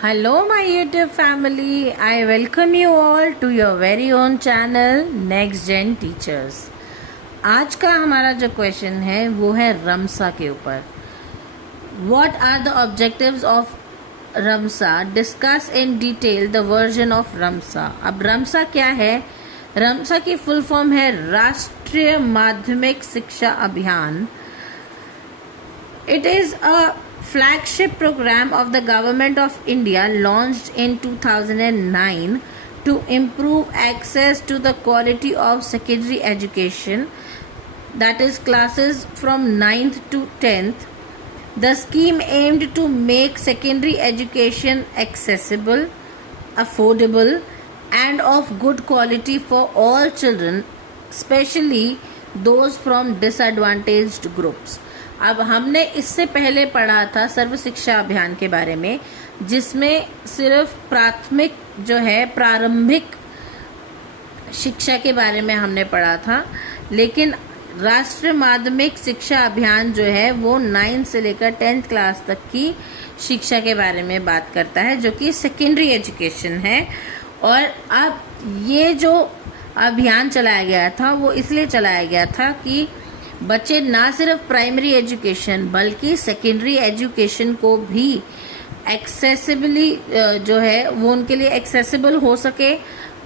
Hello, my YouTube family. I welcome you all to your very own channel Next Gen Teachers. आज का हमारा जो question है वो है रमसा के ऊपर. What are the objectives of रमसा? Discuss in detail the version of रमसा. अब रमसा क्या है? रमसा की फुल फॉर्म है राष्ट्रीय माध्यमिक शिक्षा अभियान. It is a flagship program of the Government of India launched in 2009 to improve access to the quality of secondary education, that is classes from 9th to 10th. The scheme aimed to make secondary education accessible, affordable and of good quality for all children, especially those from disadvantaged groups. अब हमने इससे पहले पढ़ा था सर्व शिक्षा अभियान के बारे में, जिसमें सिर्फ प्राथमिक जो है प्रारंभिक शिक्षा के बारे में हमने पढ़ा था. लेकिन राष्ट्रीय माध्यमिक शिक्षा अभियान जो है वो 9 से लेकर 10th क्लास तक की शिक्षा के बारे में बात करता है, जो कि सेकेंडरी एजुकेशन है. और अब ये जो अभियान चलाया गया था वो इसलिए चलाया गया था कि बच्चे ना सिर्फ प्राइमरी एजुकेशन बल्कि सेकेंडरी एजुकेशन को भी एक्सेसिबली जो है वो उनके लिए एक्सेसिबल हो सके,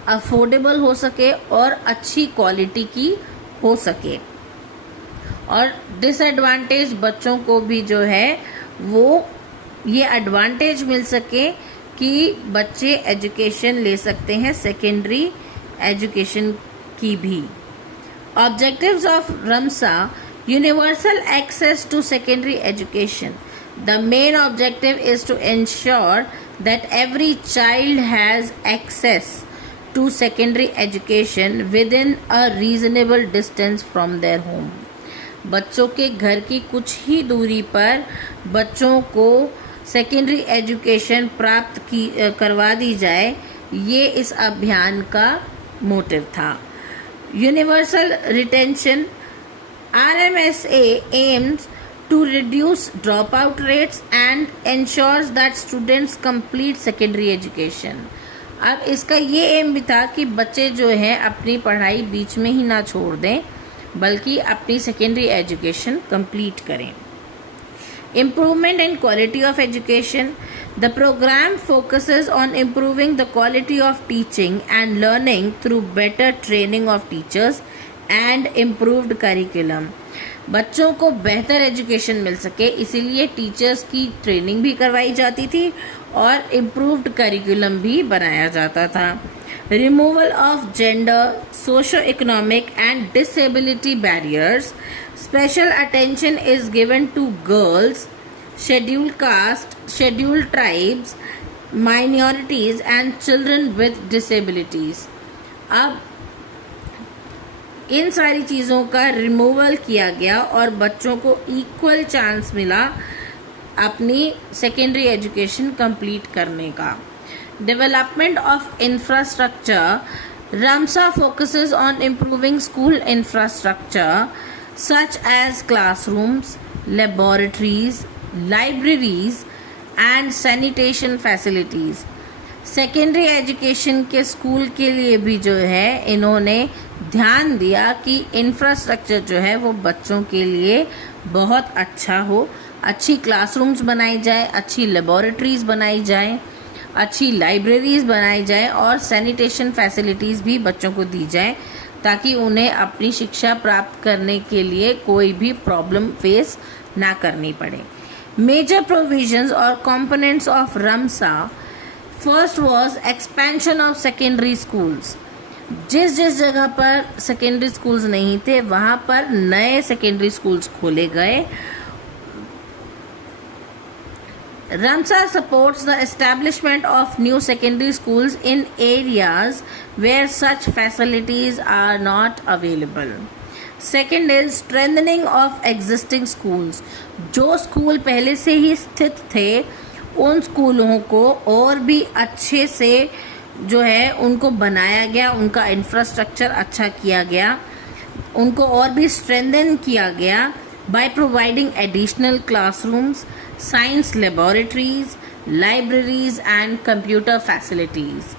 अफोर्डेबल हो सके और अच्छी क्वालिटी की हो सके. और डिसएडवांटेज बच्चों को भी जो है वो ये एडवांटेज मिल सके कि बच्चे एजुकेशन ले सकते हैं सेकेंडरी एजुकेशन की भी. Objectives of RAMSA: universal access to secondary education. The main objective is to ensure that every child has access to secondary education within a reasonable distance from their home. बच्चों के घर की कुछ ही दूरी पर बच्चों को सेकेंडरी एजुकेशन प्राप्त करवा दी जाए, ये इस अभियान का मोटिव था. Universal retention. RMSA aims to reduce dropout rates and ensures that students complete secondary education. अब इसका ये एम भी था कि बच्चे जो हैं अपनी पढ़ाई बीच में ही ना छोड़ दें बल्कि अपनी सेकेंडरी एजुकेशन कंप्लीट करें. Improvement in quality of education. The program focuses on improving the quality of teaching and learning through better training of teachers and improved curriculum. बच्चों को बेहतर एजुकेशन मिल सके इसीलिए टीचर्स की ट्रेनिंग भी करवाई जाती थी और इम्प्रूव्ड करिकुलम भी बनाया जाता था. Removal of gender, socio-economic and disability barriers. Special attention is given to girls, scheduled caste, scheduled tribes, minorities and children with disabilities. अब इन सारी चीज़ों का रिमूवल किया गया और बच्चों को इक्वल चांस मिला अपनी सेकेंडरी एजुकेशन कंप्लीट करने का. Development of infrastructure. RAMSA focuses on improving school infrastructure such as classrooms, laboratories, libraries and sanitation facilities. Secondary education के स्कूल के लिए भी जो है इन्होंने ध्यान दिया कि इंफ्रास्ट्रक्चर जो है वो बच्चों के लिए बहुत अच्छा हो, अच्छी क्लासरूम्स बनाई जाए, अच्छी लेबोरेटरीज बनाई जाए, अच्छी लाइब्रेरीज बनाई जाए और सैनिटेशन फैसिलिटीज़ भी बच्चों को दी जाए ताकि उन्हें अपनी शिक्षा प्राप्त करने के लिए कोई भी प्रॉब्लम फेस ना करनी पड़े. मेजर प्रोविजंस और components of RMSA. First was expansion of secondary schools. जिस जगह पर सेकेंडरी स्कूल्स नहीं थे वहाँ पर नए सेकेंडरी स्कूल्स खोले गए. RAMSA supports the establishment of new secondary schools in areas where such facilities are not available. Second is strengthening of existing schools. जो स्कूल पहले से ही स्थित थे उन स्कूलों को और भी अच्छे से जो है उनको बनाया गया, उनका इंफ्रास्ट्रक्चर अच्छा किया गया, उनको और भी स्ट्रेंथन किया गया by providing additional classrooms, science laboratories, libraries and computer facilities.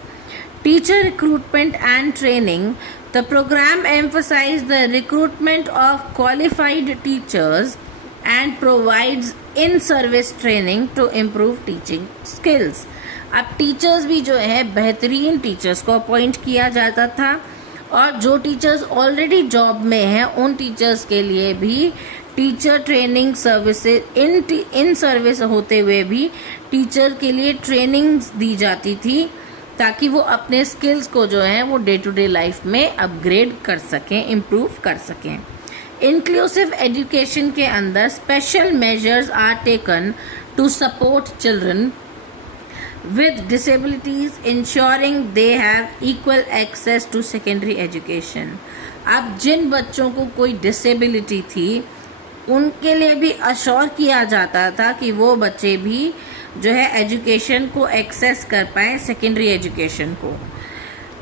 Teacher recruitment and training. The program emphasizes the recruitment of qualified teachers and provides in-service training to improve teaching skills. अब teachers भी जो है बेहतरीन teachers को appoint किया जाता था और जो टीचर्स ऑलरेडी जॉब में हैं उन टीचर्स के लिए भी teacher training services in service होते हुए भी टीचर के लिए ट्रेनिंग दी जाती थी ताकि वो अपने स्किल्स को जो है वो डे टू डे लाइफ में अपग्रेड कर सकें, इम्प्रूव कर सकें. इंक्लूसिव एजुकेशन के अंदर special measures are taken to support children with disabilities, ensuring they have equal access to secondary education. अब जिन बच्चों को कोई डिसेबिलिटी थी उनके लिए भी अश्योर किया जाता था कि वो बच्चे भी जो है एजुकेशन को एक्सेस कर पाए, सेकेंडरी एजुकेशन को.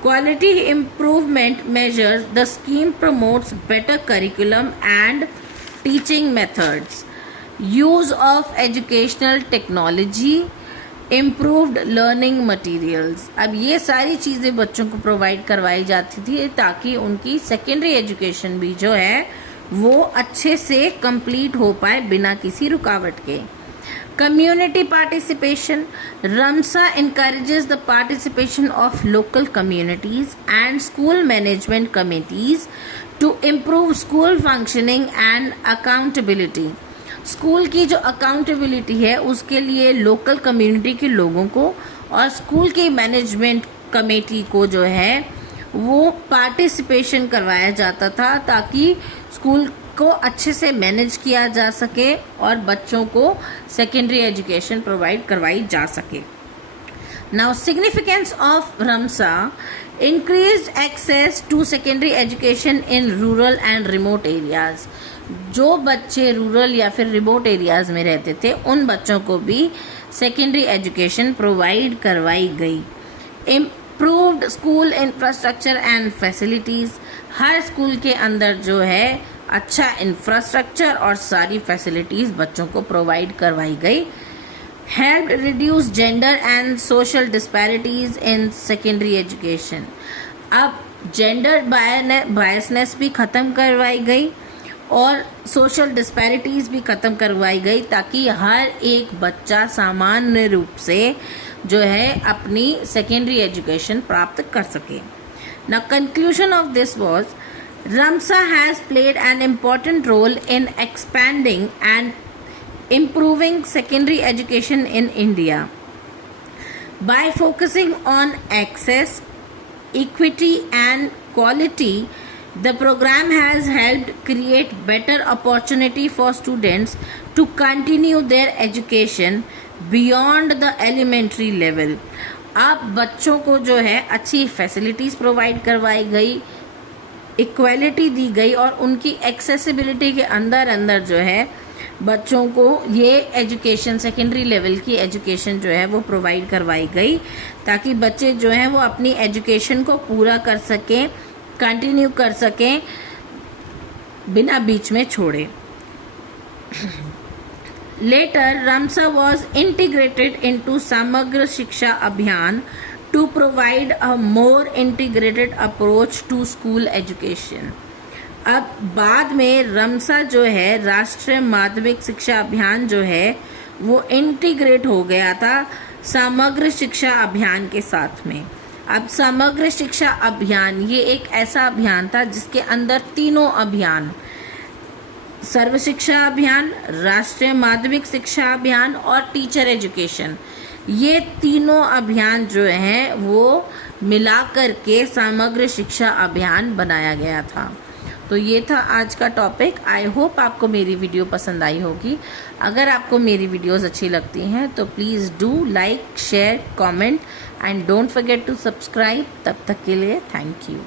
Quality improvement measures. The scheme promotes better curriculum and teaching methods, use of educational technology, improved learning materials. अब ये सारी चीज़ें बच्चों को प्रोवाइड करवाई जाती थी ताकि उनकी सेकेंडरी एजुकेशन भी जो है वो अच्छे से कंप्लीट हो पाए बिना किसी रुकावट के. Community participation. RMSA encourages the participation of local communities and school management committees to improve school functioning and accountability. School की जो अकाउंटेबिलिटी है उसके लिए लोकल कम्युनिटी के लोगों को और स्कूल की मैनेजमेंट कमेटी को जो है वो पार्टिसिपेशन करवाया जाता था ताकि स्कूल को अच्छे से मैनेज किया जा सके और बच्चों को सेकेंडरी एजुकेशन प्रोवाइड करवाई जा सके. Now, significance of Ramsa. Increased access to secondary education in rural and remote areas. जो बच्चे रूरल या फिर रिमोट एरियाज में रहते थे उन बच्चों को भी सेकेंडरी एजुकेशन प्रोवाइड करवाई गई. Improved school infrastructure and facilities. Her school के अंदर जो है अच्छा इंफ्रास्ट्रक्चर और सारी फैसिलिटीज़ बच्चों को प्रोवाइड करवाई गई. Helped reduce gender and social disparities in secondary education. अब जेंडर बायसनेस भी ख़त्म करवाई गई और सोशल डिस्पैरिटीज़ भी ख़त्म करवाई गई ताकि हर एक बच्चा सामान्य रूप से जो है अपनी सेकेंडरी एजुकेशन प्राप्त कर सके. Now, conclusion of this was Ramsa has played an important role in expanding and improving secondary education in India. By focusing on access, equity and quality, the program has helped create better opportunity for students to continue their education beyond the elementary level. अब बच्चों को जो है अच्छी facilities provide करवाई गई, equality दी गई और उनकी एक्सेसिबिलिटी के अंदर जो है बच्चों को ये एजुकेशन सेकेंडरी लेवल की एजुकेशन जो है वो प्रोवाइड करवाई गई ताकि बच्चे जो हैं वो अपनी एजुकेशन को पूरा कर सकें, कंटिन्यू कर सकें बिना बीच में छोड़े. Later, Ramsa was integrated into Samagra Shiksha Abhiyan to provide a more integrated approach to school education. अब बाद में रमसा जो है राष्ट्रीय माध्यमिक शिक्षा अभियान जो है वो इंटीग्रेट हो गया था समग्र शिक्षा अभियान के साथ में. अब समग्र शिक्षा अभियान ये एक ऐसा अभियान था जिसके अंदर तीनों अभियान, सर्व शिक्षा अभियान, राष्ट्रीय माध्यमिक शिक्षा अभियान और टीचर एजुकेशन, ये तीनों अभियान जो हैं वो मिला करके समग्र शिक्षा अभियान बनाया गया था. तो ये था आज का टॉपिक. आई होप आपको मेरी वीडियो पसंद आई होगी. अगर आपको मेरी वीडियोस अच्छी लगती हैं तो please do like, share, comment and don't forget to subscribe. तब तक के लिए थैंक यू.